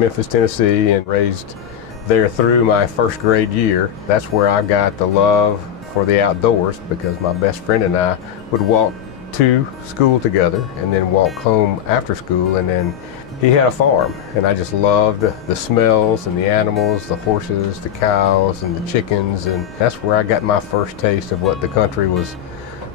Memphis, Tennessee, and raised there through my first grade year. That's where I got the love for the outdoors, because my best friend and I would walk to school together and then walk home after school, and then he had a farm, and I just loved the smells and the animals, the horses, the cows, and the chickens, and that's where I got my first taste of what the country was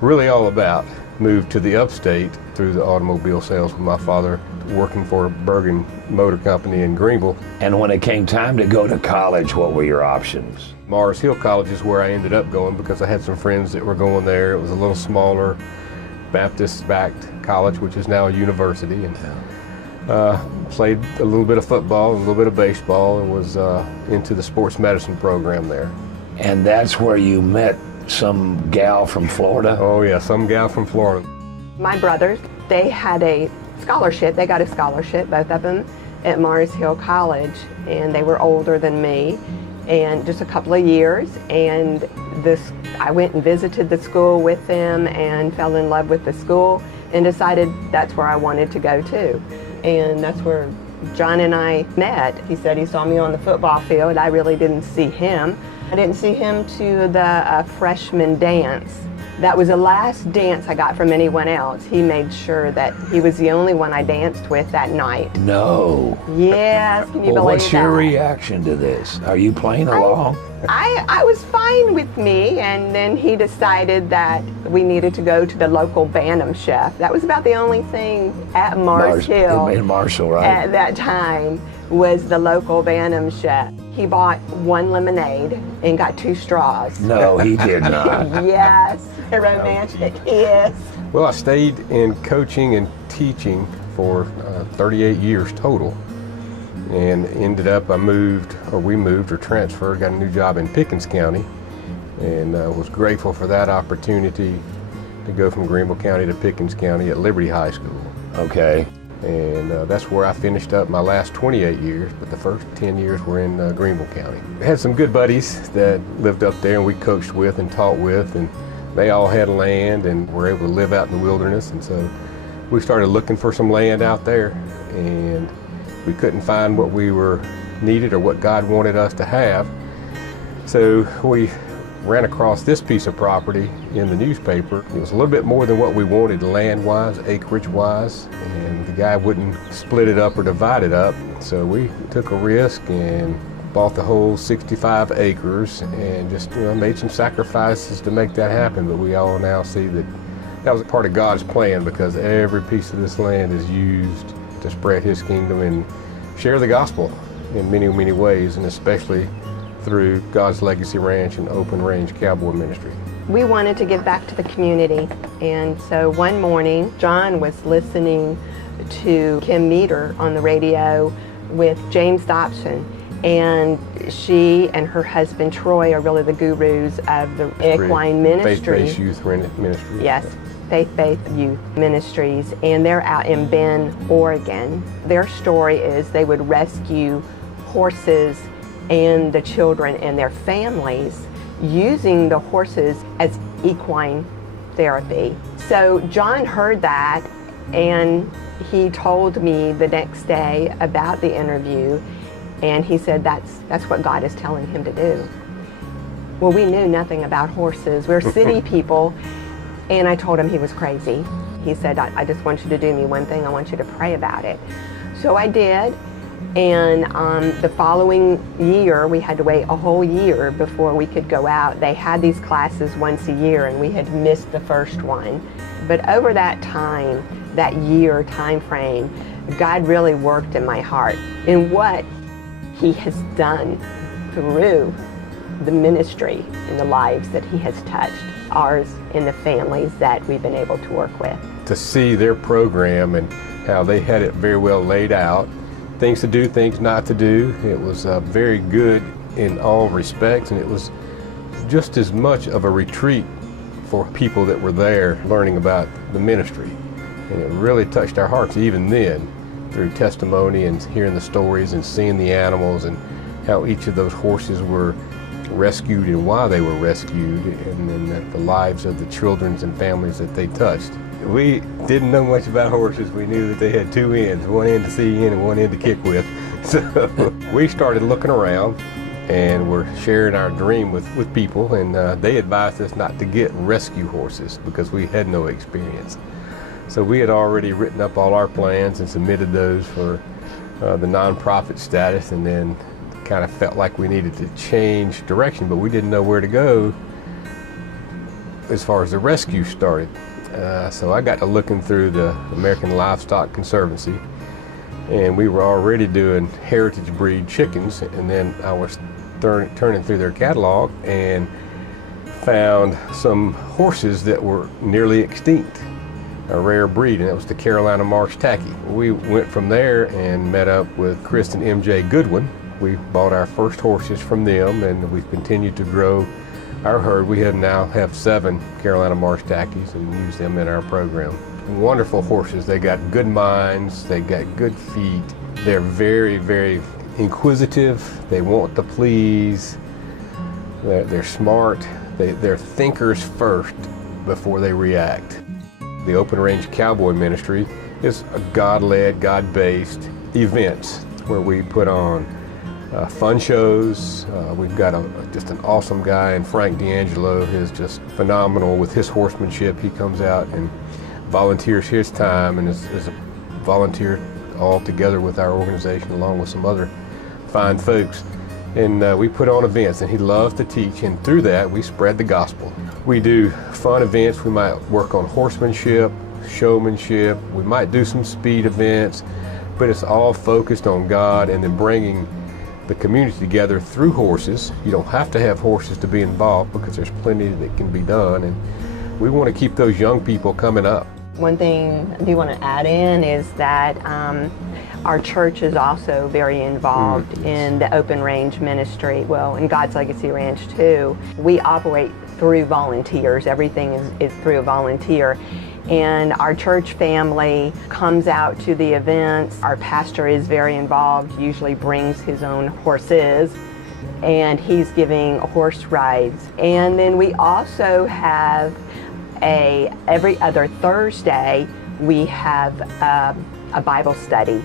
really all about. Moved to the upstate through the automobile sales with my father, working for Bergen Motor Company in Greenville. And when it came time to go to college, what were your options? Mars Hill College is where I ended up going because I had some friends that were going there. It was a little smaller, Baptist-backed college, which is now a university, and played a little bit of football, a little bit of baseball, and was into the sports medicine program there. And that's where you met some gal from Florida? Oh yeah, some gal from Florida. My brothers, they had a scholarship. They got a scholarship, both of them, at Mars Hill College, and they were older than me, and just a couple of years. And I went and visited the school with them and fell in love with the school and decided that's where I wanted to go to. And that's where John and I met. He said he saw me on the football field. I really didn't see him. I didn't see him to the freshman dance. That was the last dance I got from anyone else. He made sure that he was the only one I danced with that night. No. Yes, can you believe that? What's your reaction to this? Are you playing along? I was fine with me, and then he decided that we needed to go to the local Bantam chef. That was about the only thing at Mars Hill in Marshall, right? At that time was the local Bantam chef. He bought one lemonade and got 2 straws. No, he did not. Yes, romantic, yes. Well, I stayed in coaching and teaching for 38 years total, and ended up, we moved or transferred, got a new job in Pickens County, and was grateful for that opportunity to go from Greenville County to Pickens County at Liberty High School. Okay. And that's where I finished up my last 28 years, but the first 10 years were in Greenville County. I had some good buddies that lived up there and we coached with and taught with, and they all had land and were able to live out in the wilderness, and so we started looking for some land out there, and we couldn't find what we were needed or what God wanted us to have. So we ran across this piece of property in the newspaper. It was a little bit more than what we wanted land-wise, acreage-wise, and the guy wouldn't split it up or divide it up. So we took a risk and bought the whole 65 acres and just made some sacrifices to make that happen. But we all now see that that was a part of God's plan, because every piece of this land is used to spread His kingdom and share the gospel in many, many ways, and especially through God's Legacy Ranch and Open Range Cowboy Ministry. We wanted to give back to the community, and so one morning John was listening to Kim Meter on the radio with James Dobson, and she and her husband Troy are really the gurus of the equine ministry. Faith-based youth ministry. Yes, faith-based youth ministries, and they're out in Bend, Oregon. Their story is they would rescue horses and the children and their families using the horses as equine therapy. So John heard that, and he told me the next day about the interview, and he said that's what God is telling him to do. Well, we knew nothing about horses. We're city people, and I told him he was crazy. He said, I just want you to do me one thing. I want you to pray about it. So I did. And the following year, we had to wait a whole year before we could go out. They had these classes once a year, and we had missed the first one. But over that time, that year time frame, God really worked in my heart in what He has done through the ministry and the lives that He has touched, ours and the families that we've been able to work with. To see their program and how they had it very well laid out, things to do, things not to do. It was very good in all respects, and it was just as much of a retreat for people that were there learning about the ministry. And it really touched our hearts even then, through testimony and hearing the stories and seeing the animals and how each of those horses were rescued and why they were rescued, and then the lives of the children and families that they touched. We didn't know much about horses. We knew that they had 2 ends, one end to see in and one end to kick with. So we started looking around and we're sharing our dream with people, and they advised us not to get rescue horses because we had no experience. So we had already written up all our plans and submitted those for the nonprofit status, and then kind of felt like we needed to change direction, but we didn't know where to go as far as the rescue started. So I got to looking through the American Livestock Conservancy, and we were already doing heritage breed chickens, and then I was turning through their catalog and found some horses that were nearly extinct, a rare breed, and that was the Carolina Marsh Tacky. We went from there and met up with Chris and MJ Goodwin. We bought our first horses from them, and we've continued to grow our herd. We now have 7 Carolina Marsh Tackies and use them in our program. Wonderful horses. They got good minds, they got good feet. They're very, very inquisitive. They want to please. They're smart. They're thinkers first before they react. The Open Range Cowboy Ministry is a God-led, God-based events where we put on fun shows. We've got just an awesome guy, and Frank D'Angelo is just phenomenal with his horsemanship. He comes out and volunteers his time and is a volunteer all together with our organization along with some other fine folks. And we put on events, and he loves to teach, and through that we spread the gospel. We do fun events. We might work on horsemanship, showmanship. We might do some speed events, but it's all focused on God and then bringing the community together through horses. You don't have to have horses to be involved because there's plenty that can be done, and we want to keep those young people coming up. One thing I do want to add in is that our church is also very involved in the Open Range ministry, well, in God's Legacy Ranch too. We operate through volunteers. Everything is through a volunteer. And our church family comes out to the events. Our pastor is very involved, usually brings his own horses, and he's giving horse rides. And then we also have every other Thursday, we have a Bible study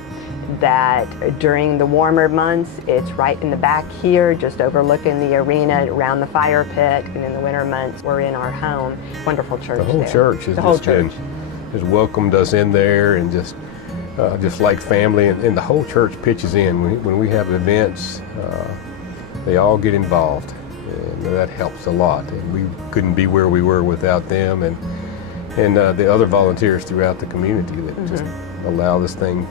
that during the warmer months, it's right in the back here, just overlooking the arena around the fire pit, and in the winter months, we're in our home. Wonderful church there. The whole church has welcomed us in there, and just like family, and the whole church pitches in. When we have events, they all get involved, and that helps a lot. And we couldn't be where we were without them, and the other volunteers throughout the community that just allow this thing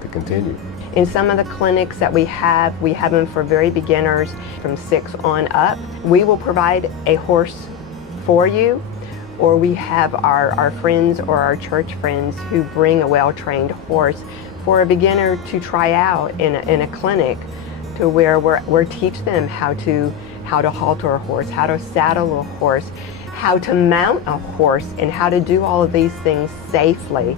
to continue. In some of the clinics that we have them for very beginners from 6 on up. We will provide a horse for you, or we have our friends or our church friends who bring a well-trained horse for a beginner to try out in a clinic, to where we're teach them how to halter a horse, how to saddle a horse, how to mount a horse, and how to do all of these things safely.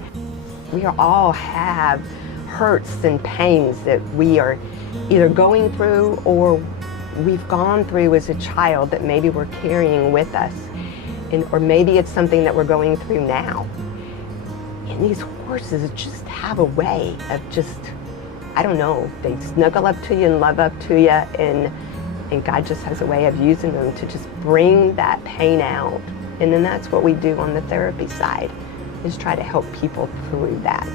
We all have hurts and pains that we are either going through or we've gone through as a child that maybe we're carrying with us, or maybe it's something that we're going through now. And these horses just have a way of I don't know, they snuggle up to you and love up to you, and God just has a way of using them to just bring that pain out. And then that's what we do on the therapy side, is try to help people through that.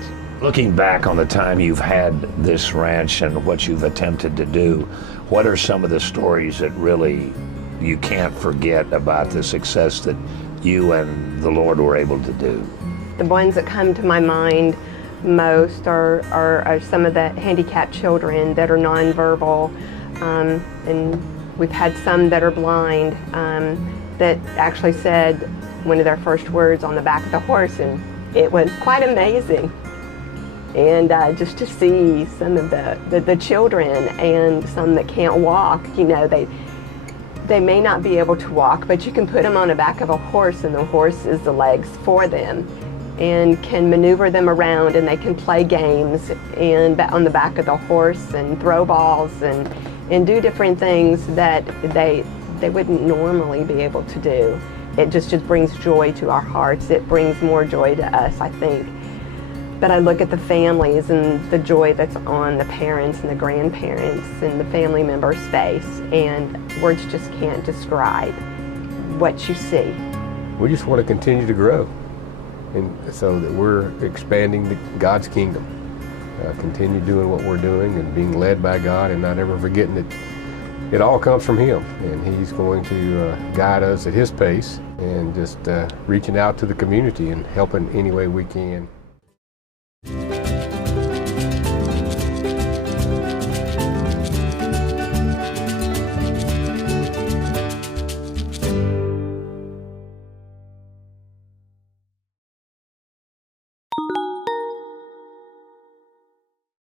Looking back on the time you've had this ranch and what you've attempted to do, what are some of the stories that really you can't forget about the success that you and the Lord were able to do? The ones that come to my mind most are some of the handicapped children that are nonverbal, and we've had some that are blind that actually said one of their first words on the back of the horse, and it was quite amazing. And just to see some of the children, and some that can't walk, they may not be able to walk, but you can put them on the back of a horse, and the horse is the legs for them, and can maneuver them around, and they can play games and on the back of the horse, and throw balls, and do different things that they wouldn't normally be able to do. It just brings joy to our hearts. It brings more joy to us, I think. But I look at the families and the joy that's on the parents and the grandparents and the family members' face, and words just can't describe what you see. We just want to continue to grow, and so that we're expanding God's kingdom. Continue doing what we're doing and being led by God, and not ever forgetting that it all comes from Him, and He's going to guide us at His pace, and just reaching out to the community and helping any way we can.